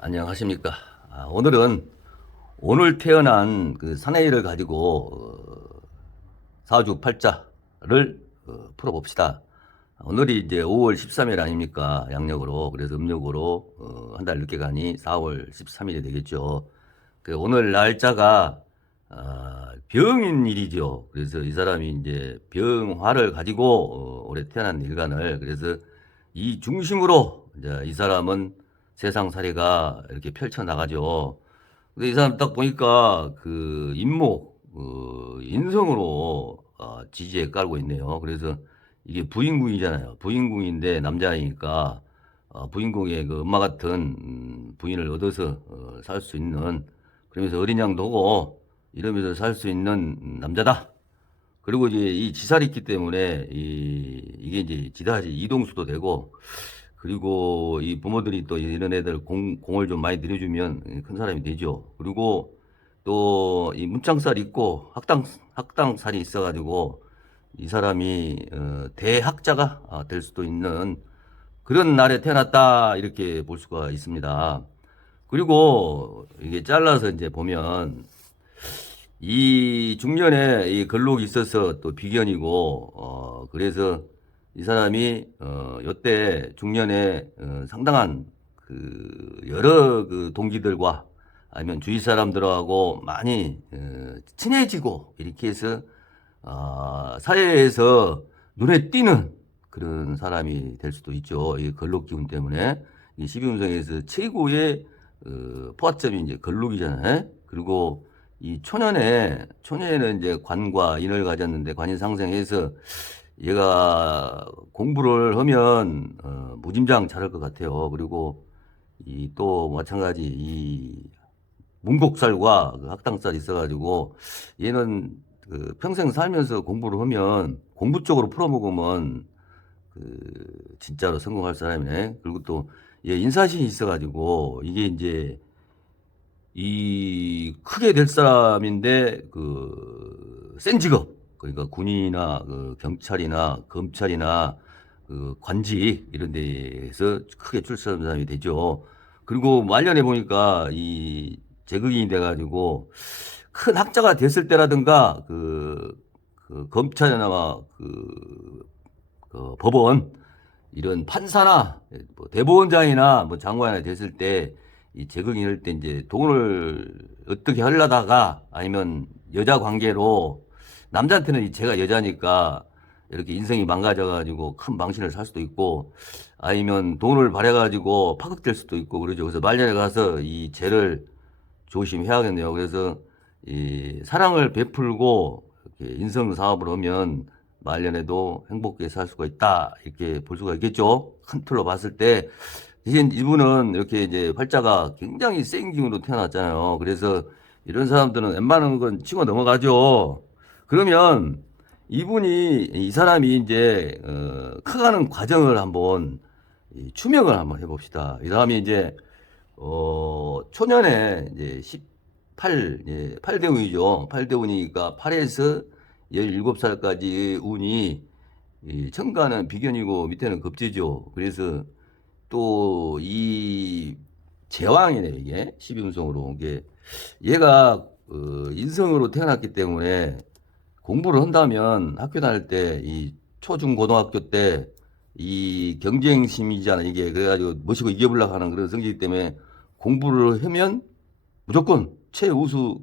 안녕하십니까. 오늘은 오늘 태어난 그 사내일을 가지고 사주팔자를 풀어봅시다. 오늘이 이제 5월 13일 아닙니까? 양력으로. 그래서 음력으로 한 달 늦게 가니 4월 13일이 되겠죠. 오늘 날짜가 병인일이죠. 그래서 이 사람이 이제 병화를 가지고 올해 태어난 일간을, 그래서 이 중심으로 이제 이 사람은 세상살이가 이렇게 펼쳐나가죠. 근데 이 사람 딱 보니까 그 인목, 인성으로 지지에 깔고 있네요. 그래서 이게 부인궁이잖아요. 부인궁인데 남자이니까 부인궁의 그 엄마 같은 부인을 얻어서 살 수 있는, 그러면서 어린 양도 오고 이러면서 살 수 있는 남자다. 그리고 이제 이 지살이 있기 때문에 이게 이제 지다시 이동수도 되고, 그리고 이 부모들이 또 이런 애들 공을 좀 많이 들여주면 큰 사람이 되죠. 그리고 또 이 문창살이 있고 학당살이 있어가지고 이 사람이 대학자가 될 수도 있는 그런 날에 태어났다, 이렇게 볼 수가 있습니다. 그리고 이게 잘라서 이제 보면 이 중년에 이 걸록이 있어서 또 비견이고, 그래서 이 사람이 요때 중년에 상당한 그 여러 그 동기들과 아니면 주위 사람들하고 많이 친해지고 이렇게 해서 사회에서 눈에 띄는 그런 사람이 될 수도 있죠. 이 걸록 기운 때문에 이 12운성에서 최고의 포화점이 이제 걸록이잖아요. 그리고 이 초년에는 이제 관과 인을 가졌는데 관이 상생해서 얘가 공부를 하면 무짐장 잘할 것 같아요. 그리고 이 또 마찬가지 이 문곡살과 그 학당살이 있어가지고 얘는 그 평생 살면서 공부를 하면 공부 쪽으로 풀어먹으면 진짜로 성공할 사람이네. 그리고 또 얘 인사신이 있어가지고 이게 이제 이 크게 될 사람인데 그 센 직업, 그러니까 군인이나 그 경찰이나 검찰이나 그 관직 이런 데에서 크게 출세하는 사람이 되죠. 그리고 말년에 보니까 이 제극인이 돼가지고 큰 학자가 됐을 때라든가 그 검찰이나 그 법원 이런 판사나 뭐 대법원장이나 뭐 장관이나 됐을 때 이 재경이 이럴 때 이제 돈을 어떻게 하려다가 아니면 여자 관계로, 남자한테는 제가 여자니까 이렇게 인생이 망가져가지고 큰 망신을 살 수도 있고, 아니면 돈을 발해가지고 파극될 수도 있고 그러죠. 그래서 말년에 가서 이 죄를 조심해야겠네요. 그래서 이 사랑을 베풀고 이렇게 인성 사업을 하면 말년에도 행복하게 살 수가 있다, 이렇게 볼 수가 있겠죠. 큰 틀로 봤을 때. 대신 이분은 이렇게 이제 활자가 굉장히 센 기운으로 태어났잖아요. 그래서 이런 사람들은 웬만한 건 치고 넘어가죠. 그러면 이 사람이 이제 커가는 과정을 한번 추명을 한번 해봅시다. 이 사람이 이제 초년에 이제 18, 예, 8대운이죠. 8대운이니까 8에서 17살까지 운이 천간은 비견이고 밑에는 급제죠. 그래서 또 이 제왕이네, 이게 12운성으로. 이게 얘가 인성으로 태어났기 때문에 공부를 한다면 학교 다닐 때 이 초중 고등학교 때 이 경쟁심이잖아 이게. 그래가지고 멋이고 이겨보려고 하는 그런 성질이기 때문에 공부를 하면 무조건 최우수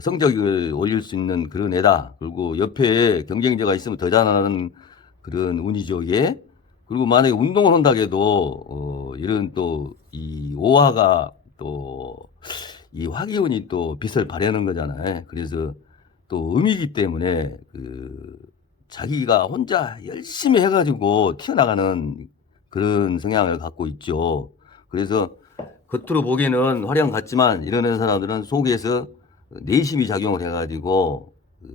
성적을 올릴 수 있는 그런 애다. 그리고 옆에 경쟁자가 있으면 더 잘하는 그런 운이죠, 이게. 그리고 만약에 운동을 한다 해도 이런 또 이 오화가 또 이 화기운이 또 빛을 발하는 거잖아요. 그래서 또 음이기 때문에 자기가 혼자 열심히 해가지고 튀어나가는 그런 성향을 갖고 있죠. 그래서 겉으로 보기에는 화려한 같지만 이러는 사람들은 속에서 내심이 작용을 해가지고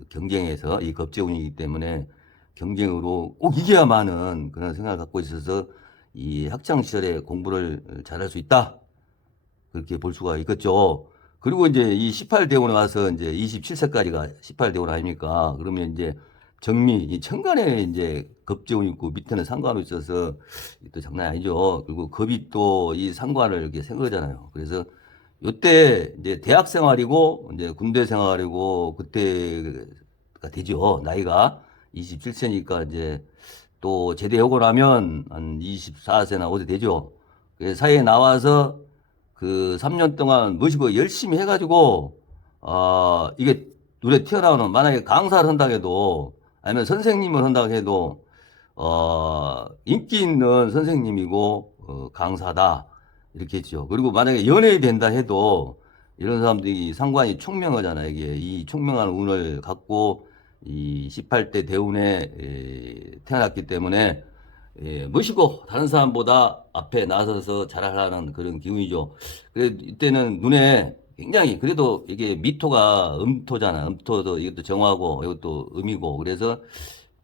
경쟁에서 이 겁재운이기 때문에 경쟁으로 꼭 이겨야만은 그런 생각을 갖고 있어서 이 학창 시절에 공부를 잘할 수 있다, 그렇게 볼 수가 있겠죠. 그리고 이제 이 18대운에 와서 이제 27세까지가 18대운 아닙니까? 그러면 이제 정미, 이 천간에 이제 겁재운이 있고 밑에는 상관이 있어서 또 장난이 아니죠. 그리고 겁이 또 이 상관을 이렇게 생거잖아요. 그래서 요때 이제 대학 생활이고 이제 군대 생활이고 그때가 되죠. 나이가 27세니까 이제 또 제대하고 나면 한 24세나 5세 되죠. 그 사이에 나와서 그 3년 동안 뭐시고 열심히 해가지고 이게 눈에 튀어나오는 만약에 강사를 한다고 해도 아니면 선생님을 한다고 해도 인기 있는 선생님이고 강사다 이렇게 했죠. 그리고 만약에 연예인이 된다 해도 이런 사람들이 상관이 총명하잖아요. 이게 이 총명한 운을 갖고 이 18대 대운에 태어났기 때문에 멋있고 다른 사람보다 앞에 나서서 잘하려는 그런 기운이죠. 그래 이때는 눈에 굉장히 그래도 이게 미토가 음토잖아. 음토도 이것도 정화고 이것도 음이고 그래서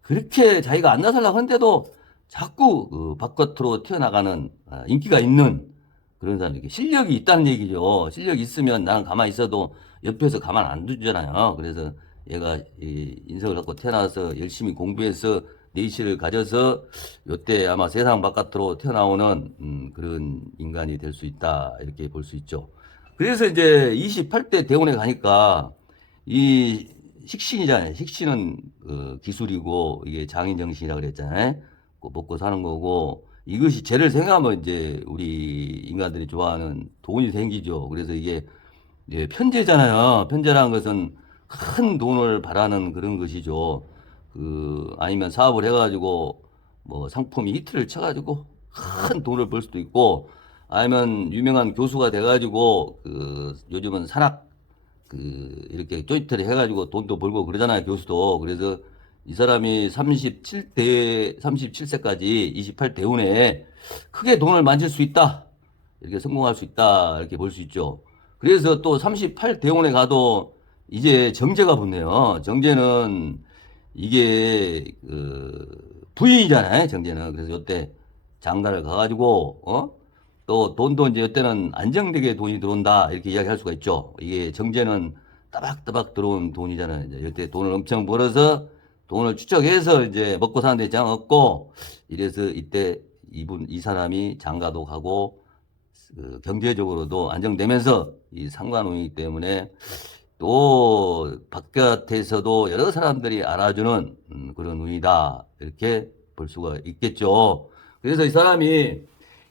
그렇게 자기가 안 나서려고 하는데도 자꾸 그 바깥으로 튀어나가는 인기가 있는 그런 사람에게 실력이 있다는 얘기죠. 실력이 있으면 나는 가만히 있어도 옆에서 가만 안 두잖아요. 그래서 얘가 이 인성을 갖고 태어나서 열심히 공부해서 내실을 가져서 요때 아마 세상 바깥으로 튀어나오는 그런 인간이 될 수 있다 이렇게 볼 수 있죠. 그래서 이제 28대 대운에 가니까 이 식신이잖아요. 식신은 기술이고 이게 장인 정신이라고 그랬잖아요. 먹고 사는 거고 이것이 죄를 생각하면 이제 우리 인간들이 좋아하는 돈이 생기죠. 그래서 이게 이제 편제잖아요. 편제라는 것은 큰 돈을 바라는 그런 것이죠. 아니면 사업을 해가지고 뭐 상품이 히트를 쳐가지고 큰 돈을 벌 수도 있고 아니면 유명한 교수가 돼가지고 요즘은 산학 이렇게 조이트를 해가지고 돈도 벌고 그러잖아요. 교수도. 그래서 이 사람이 37세까지 28대운에 크게 돈을 만질 수 있다. 이렇게 성공할 수 있다. 이렇게 볼 수 있죠. 그래서 또 38대운에 가도 이제 정제가 붙네요. 정제는 이게 부인이잖아요. 정제는. 그래서 이때 장가를 가가지고 또 돈도 이제 이때는 안정되게 돈이 들어온다 이렇게 이야기할 수가 있죠. 이게 정제는 따박따박 들어온 돈이잖아요. 이제 이때 돈을 엄청 벌어서 돈을 축적해서 이제 먹고 사는 데 장 없고 이래서 이때 이 사람이 장가도 가고 경제적으로도 안정되면서 이 상관운이기 때문에 또 바깥에서도 여러 사람들이 알아주는 그런 운이다 이렇게 볼 수가 있겠죠. 그래서 이 사람이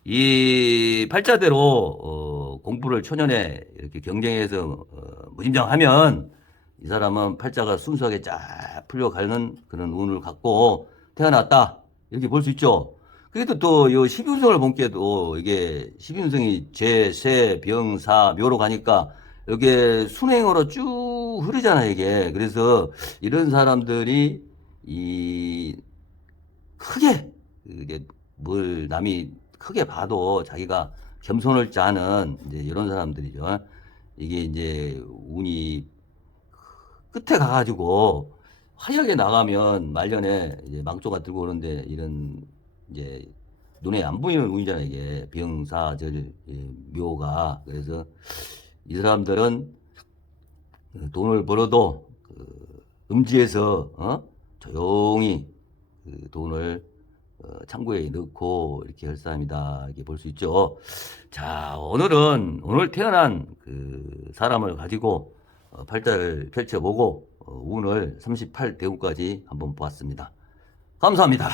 이 팔자대로 공부를 초년에 이렇게 경쟁해서 무진장하면 이 사람은 팔자가 순수하게 쫙 풀려가는 그런 운을 갖고 태어났다 이렇게 볼 수 있죠. 그래도 또이 십윤성을 본게도 이게 십윤성이 재, 세, 병, 사, 묘로 가니까 이게 순행으로 쭉 흐르잖아요 이게. 그래서 이런 사람들이 이 크게 이게 뭘 남이 크게 봐도 자기가 겸손할 줄 아는 이제 이런 사람들이죠. 이게 이제 운이 끝에 가가지고 화려하게 나가면 말년에 이제 망조가 들고 오는데 이런 이제 눈에 안 보이는 운이잖아요 이게 병사절 묘가. 그래서 이 사람들은 돈을 벌어도 음지에서 조용히 돈을 창고에 넣고 이렇게 할 사람이다 이렇게 볼 수 있죠. 자, 오늘 태어난 그 사람을 가지고 팔자를 펼쳐보고 운을 38대운까지 한번 보았습니다. 감사합니다.